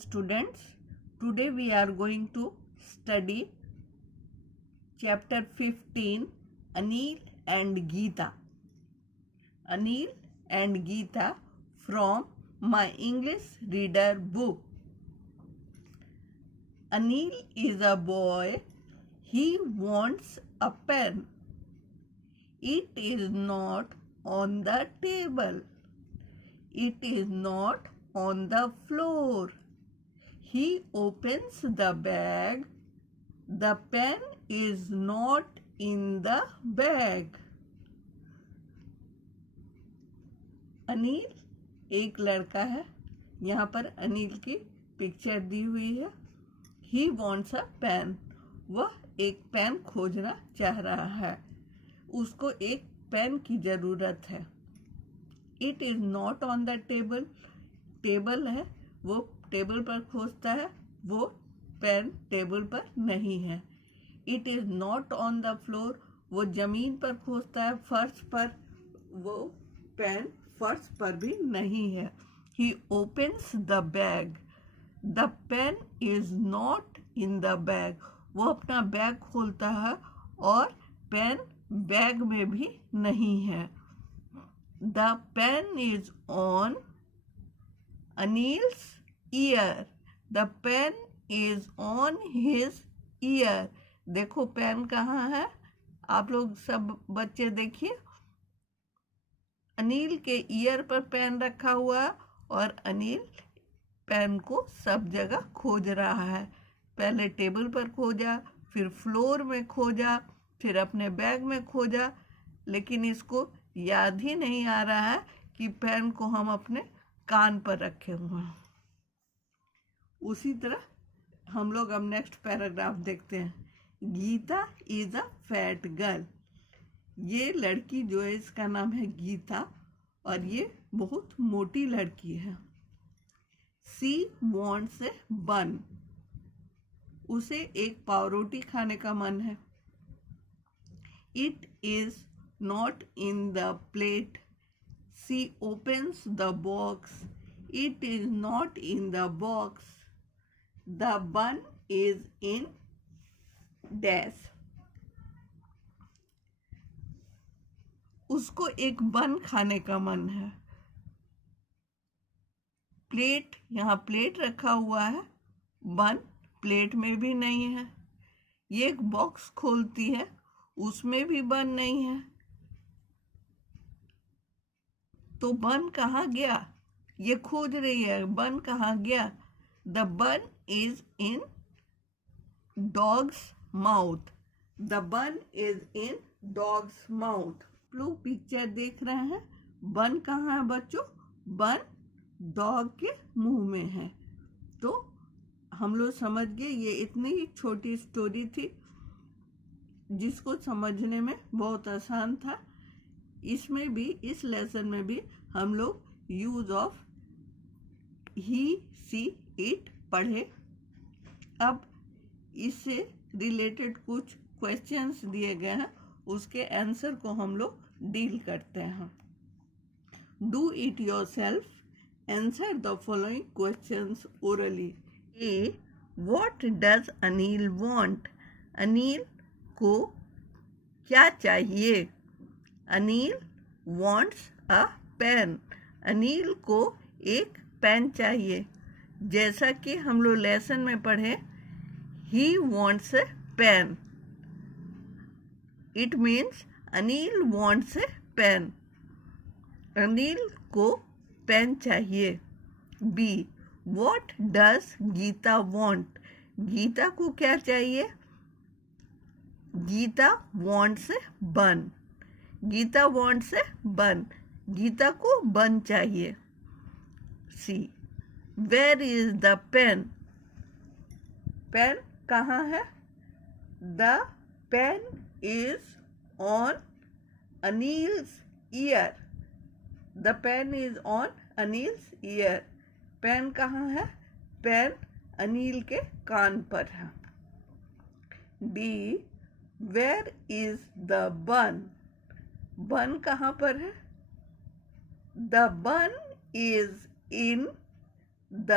students. Today we are going to study chapter 15, Anil and Geeta. Anil and Geeta from my English reader book. Anil is a boy. He wants a pen. It is not on the table. It is not on the floor. He opens the bag. The pen is not in the bag. Anil एक लड़का है. यहाँ पर अनिल की picture दी हुई है. He wants a pen. वह एक पेन खोजना चाह रहा है. उसको एक पेन की ज़रूरत है. It is not on the table. Table है, वो टेबल पर खोजता है. वो पेन टेबल पर नहीं है. It is not on the floor. वो ज़मीन पर खोजता है, फर्श पर. वो पेन फर्श पर भी नहीं है. He opens the bag. The pen is not in the bag. वो अपना बैग खोलता है और पेन बैग में भी नहीं है. The pen is on Anil's ear. The pen is on his ear. देखो पेन कहाँ है. आप लोग सब बच्चे देखिए. अनिल के ईयर पर पेन रखा हुआ है और अनिल पेन को सब जगह खोज रहा है. पहले टेबल पर खोजा, फिर फ्लोर में खोजा, फिर अपने बैग में खोजा, लेकिन इसको याद ही नहीं आ रहा है कि पेन को हम अपने कान पर रखे हुए हैं. उसी तरह हम लोग अब नेक्स्ट पैराग्राफ देखते हैं. Geeta is a fat girl. ये लड़की जो है इसका नाम है गीता और ये बहुत मोटी लड़की है. सी वॉन्ट्स ए बन. उसे एक पावरोटी खाने का मन है. It is not in the plate. She opens the box. It is not in the box. The bun is in dash. उसको एक बन खाने का मन है. प्लेट, यहाँ प्लेट रखा हुआ है. बन प्लेट में भी नहीं है. ये एक बॉक्स खोलती है, उसमें भी बन नहीं है. तो बन कहाँ गया? ये खोज रही है बन कहाँ गया. द बन is in dogs mouth. The बन इज इन डॉग्स माउथ. लोग पिक्चर देख रहे हैं. बन कहाँ है बच्चों? बन डॉग के मुंह में है. तो हम लोग समझ गए. ये इतनी ही छोटी स्टोरी थी जिसको समझने में बहुत आसान था. इसमें भी, इस लेसन में भी हम लोग use of he, she, it पढ़े. अब इससे रिलेटेड कुछ क्वेश्चंस दिए गए हैं, उसके आंसर को हम लोग डील करते हैं. Do it yourself. Answer the following questions orally. A, what does Anil want. Anil को क्या चाहिए? Anil wants a pen. Anil को एक पेन चाहिए. जैसा कि हम लोग लेसन में पढ़े, he wants a pen. It means Anil wants a pen. Anil को पेन चाहिए. B, what does Gita want. Gita को क्या चाहिए? Gita wants a bun. Gita wants a bun. Gita को बन चाहिए. See, where is the pen. Pen कहाँ है? The pen is on Anil's ear. The pen is on Anil's ear. Pen कहाँ है? पेन अनिल के कान पर है. डी, वेयर इज द बन. बन कहाँ पर है? द बन is in the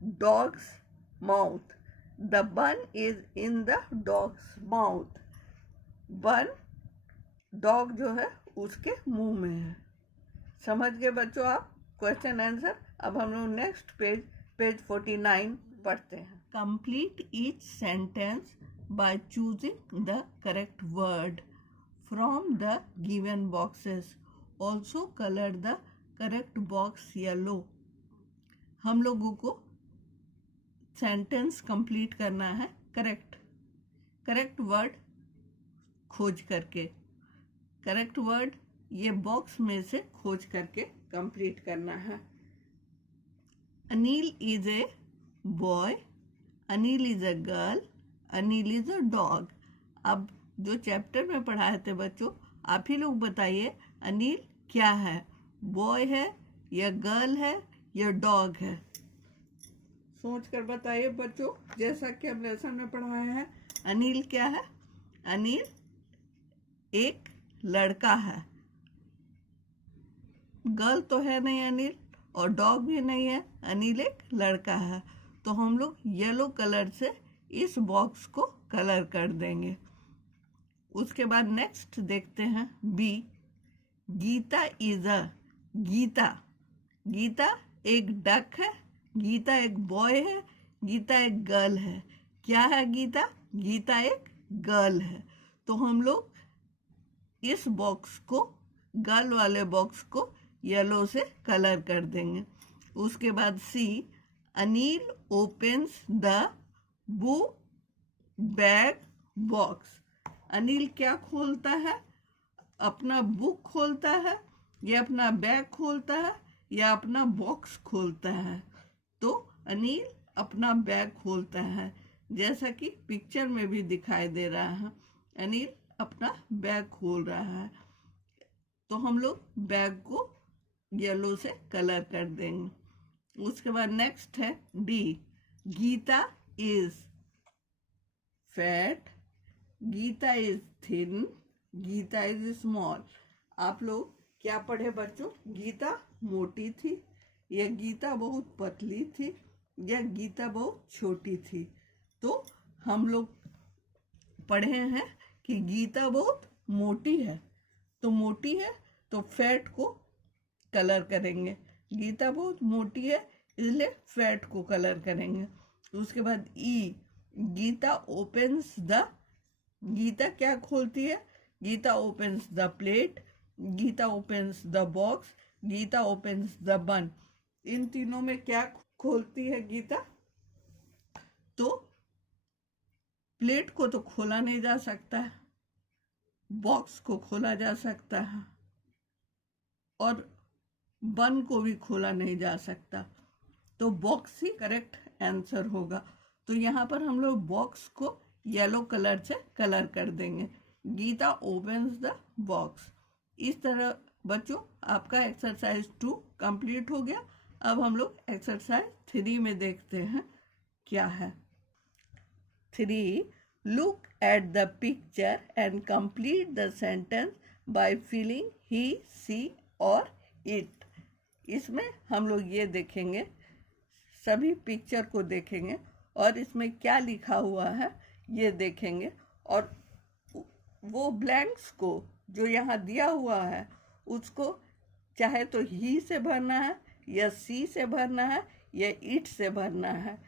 dog's mouth. The bun is in the dog's mouth. Bun dog जो है उसके मुंह में है। समझ गए बच्चों आप क्वेश्चन आंसर। अब हम लोग नेक्स्ट पेज 49 पढ़ते हैं। Complete each sentence by choosing the correct word from the given boxes. Also colour the correct box yellow. हम लोगों को सेंटेंस कंप्लीट करना है करेक्ट वर्ड खोज करके। करेक्ट वर्ड ये बॉक्स में से खोज करके कंप्लीट करना है। Anil is a boy, Anil is a girl, Anil is a dog. अब जो चैप्टर में पढ़ाए थे बच्चों, आप ही लोग बताइए अनिल क्या है, बॉय है या गर्ल है या डॉग है। सोच कर बताइए बच्चों, जैसा कि हम लेसन में पढ़ाए हैं। अनिल क्या है? अनिल एक लड़का है। गर्ल तो है नहीं अनिल, और डॉग भी नहीं है। अनिल एक लड़का है। तो हम लोग येलो कलर से इस बॉक्स को कलर कर देंगे। उसके बाद नेक्स्ट देखते हैं B. Geeta is a, Geeta एक डक है, गीता एक बॉय है, गीता एक गर्ल है। क्या है गीता? गीता एक गर्ल है। तो हम लोग इस बॉक्स को, गर्ल वाले बॉक्स को येलो से कलर कर देंगे। उसके बाद C. Anil opens the book bag box. Anil क्या खोलता है? अपना बुक खोलता है, या अपना बैग खोलता है, या अपना बॉक्स खोलता है। तो अनिल अपना बैग खोलता है, जैसा कि पिक्चर में भी दिखाई दे रहा है। अनिल अपना बैग खोल रहा है। तो हम लोग बैग को येलो से कलर कर देंगे। उसके बाद नेक्स्ट है D. Geeta is fat, Geeta is thin, Geeta is small. आप लोग क्या पढ़े बच्चों? गीता मोटी थी, या गीता बहुत पतली थी, या गीता बहुत छोटी थी। तो हम लोग पढ़े हैं कि गीता बहुत मोटी है। तो मोटी है तो फैट को कलर करेंगे। गीता बहुत मोटी है इसलिए फैट को कलर करेंगे। उसके बाद E. Gita opens the, Gita क्या खोलती है? Gita opens the plate, Gita opens the box, Gita opens the bun. इन तीनों में क्या खोलती है गीता? तो प्लेट को तो खोला नहीं जा सकता है, बॉक्स को खोला जा सकता है, और बन को भी खोला नहीं जा सकता। तो बॉक्स ही करेक्ट आंसर होगा। तो यहाँ पर हम लोग बॉक्स को येलो कलर से कलर कर देंगे। Geeta opens the box. इस तरह बच्चों आपका एक्सरसाइज 2 कंप्लीट हो गया। अब हम लोग एक्सरसाइज 3 में देखते हैं क्या है। 3. Look at the picture and complete the sentence by filling he, she or it. इसमें हम लोग ये देखेंगे, सभी पिक्चर को देखेंगे और इसमें क्या लिखा हुआ है ये देखेंगे, और वो ब्लैंक्स को जो यहाँ दिया हुआ है उसको चाहे तो ही से भरना है, या सी से भरना है, या इट से भरना है।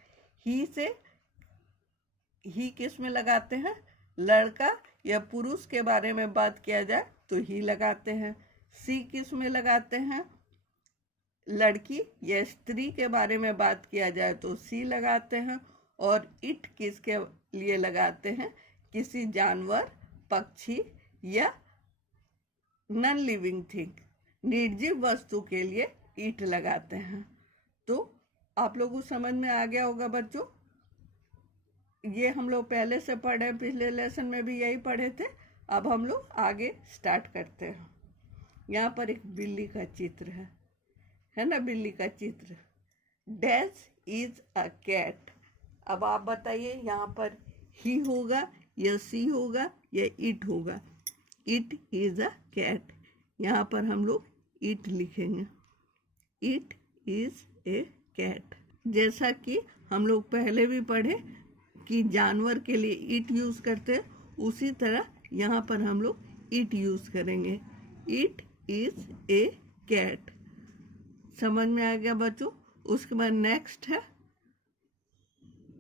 ही से, ही किस में लगाते हैं? लड़का या पुरुष के बारे में बात किया जाए तो ही लगाते हैं। सी किस में लगाते हैं? लड़की या स्त्री के बारे में बात किया जाए तो सी लगाते हैं। और इट किसके लिए लगाते हैं? किसी जानवर, पक्षी या नॉन लिविंग थिंग, निर्जीव वस्तु के लिए इट लगाते हैं। तो आप लोगों को समझ में आ गया होगा बच्चों। ये हम लोग पहले से पढ़े, पिछले लेसन में भी यही पढ़े थे। अब हम लोग आगे स्टार्ट करते हैं। यहाँ पर एक बिल्ली का चित्र है ना, बिल्ली का चित्र। Dash is a cat. अब आप बताइए यहाँ पर ही होगा या सी होगा या इट होगा? It is a cat. यहाँ पर हम लोग इट लिखेंगे। It is a cat. जैसा कि हम लोग पहले भी पढ़े कि जानवर के लिए इट यूज करते हैं, उसी तरह यहाँ पर हम लोग इट यूज करेंगे। It is a cat. समझ में आ गया बच्चों? उसके बाद नेक्स्ट है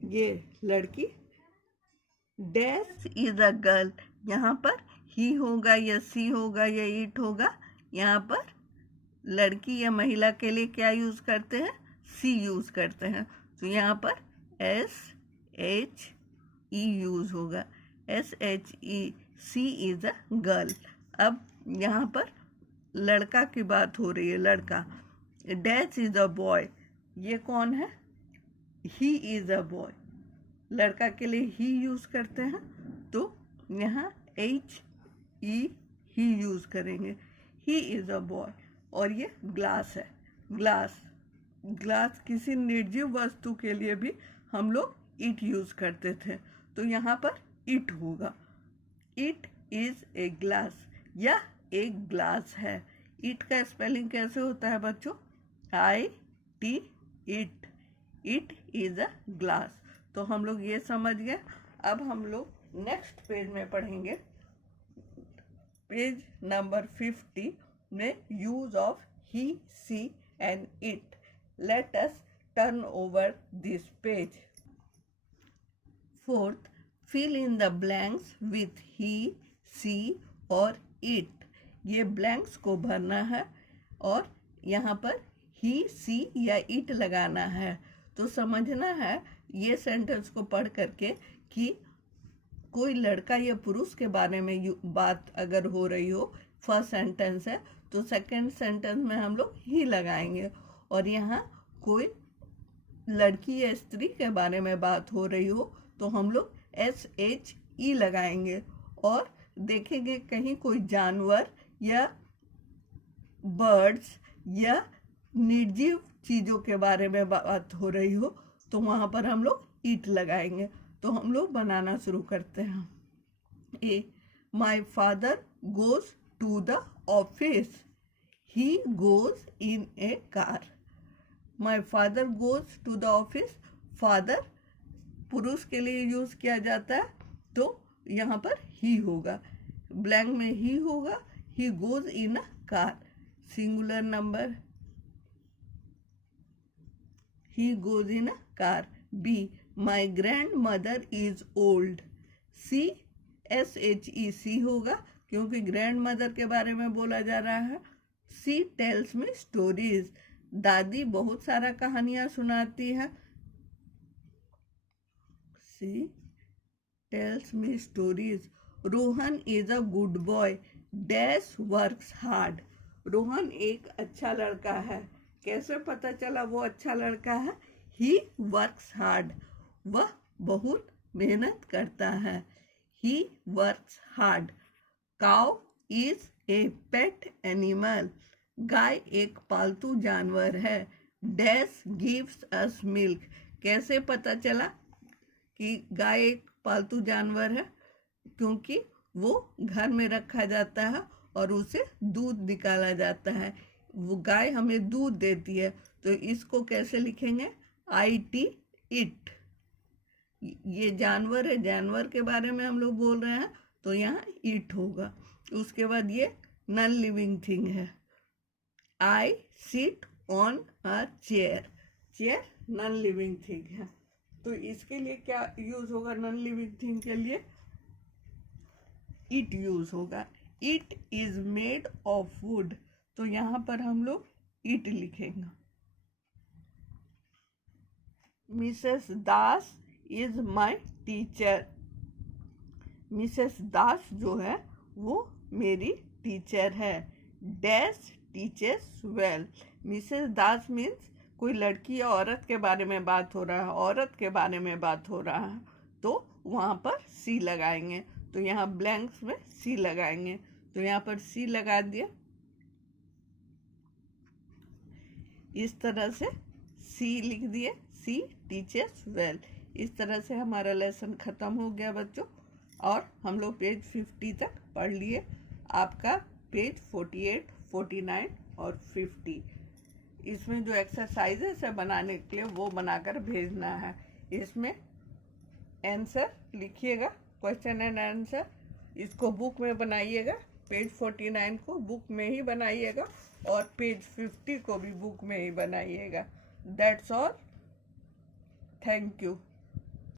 ये लड़की, डैश इज अ गर्ल। यहाँ पर ही होगा या सी होगा या इट होगा। यहाँ पर लड़की या महिला के लिए क्या यूज करते हैं? सी यूज करते हैं। तो यहाँ पर SHE यूज होगा। SHE, she is a girl. अब यहाँ पर लड़का की बात हो रही है। लड़का, डैश इज अ बॉय। ये कौन है? He is a boy. लड़का के लिए ही यूज करते हैं, तो यहाँ HE ही यूज करेंगे। He is a boy. और ये ग्लास है। ग्लास किसी निर्जीव वस्तु के लिए भी हम लोग इट यूज करते थे, तो यहाँ पर इट होगा। It is a glass. यह एक ग्लास है। इट का स्पेलिंग कैसे होता है बच्चों? IT, it. It is a glass. तो हम लोग ये समझ गए। अब हम लोग नेक्स्ट पेज में पढ़ेंगे, पेज नंबर 50 में use of he, she and it. Let us turn over this page. Fourth, fill in the blanks with he, she और इट। ये ब्लैंक्स को भरना है और यहाँ पर ही, सी या इट लगाना है। तो समझना है ये सेंटेंस को पढ़ करके कि कोई लड़का या पुरुष के बारे में बात अगर हो रही हो, फर्स्ट सेंटेंस है, तो सेकंड सेंटेंस में हम लोग ही लगाएंगे। और यहाँ कोई लड़की या स्त्री के बारे में बात हो रही हो तो हम लोग SHE लगाएंगे। और देखेंगे कहीं कोई जानवर या बर्ड्स या निर्जीव चीज़ों के बारे में बात हो रही हो तो वहाँ पर हम लोग इट लगाएंगे। तो हम लोग बनाना शुरू करते हैं। A, my father goes to the office. He goes in a car. My father goes to the office. Father पुरुष के लिए यूज किया जाता है, तो यहाँ पर ही होगा। ब्लैंक में ही होगा। He goes in a car, singular number. He goes in a car. B, my grand mother is old. C, SHEC होगा क्योंकि ग्रैंड मदर के बारे में बोला जा रहा है। She tells me stories. दादी बहुत सारा कहानियां सुनाती है। She tells me stories. Rohan is a good boy. Dash works hard. Rohan एक अच्छा लड़का है। कैसे पता चला वो अच्छा लड़का है? He works hard. वह बहुत मेहनत करता है। He works hard. Cow is a pet animal. गाय एक पालतू जानवर है। Dash gives us milk. कैसे पता चला कि गाय एक पालतू जानवर है? क्योंकि वो घर में रखा जाता है और उसे दूध निकाला जाता है। वो गाय हमें दूध देती है, तो इसको कैसे लिखेंगे? IT, it. ये जानवर है, जानवर के बारे में हम लोग बोल रहे हैं, तो यहाँ इट होगा। उसके बाद ये नॉन लिविंग थिंग है। I sit on a chair. Chair non living thing है, तो इसके लिए क्या यूज होगा? नॉन लिविंग थिंग के लिए इट यूज होगा। It is made of wood, तो यहाँ पर हम लोग इट लिखेंगे। Mrs Das is my teacher. Mrs Das जो है वो मेरी टीचर है। Dash teaches well. Mrs Das means कोई लड़की या औरत के बारे में बात हो रहा है, औरत के बारे में बात हो रहा है, तो वहाँ पर सी लगाएंगे। तो यहाँ ब्लैंक्स में सी लगाएंगे, तो यहाँ पर सी लगा दिया। इस तरह से सी लिख दिए। सी टीचर्स वेल। इस तरह से हमारा लेसन ख़त्म हो गया बच्चों, और हम लोग पेज 50 तक पढ़ लिए। आपका पेज 48, 49 और 50 इसमें जो एक्सरसाइजेस है बनाने के लिए वो बनाकर भेजना है। इसमें आंसर लिखिएगा, क्वेश्चन एंड आंसर। इसको बुक में बनाइएगा, पेज 49 को बुक में ही बनाइएगा और पेज 50 को भी बुक में ही बनाइएगा। That's all. Thank you.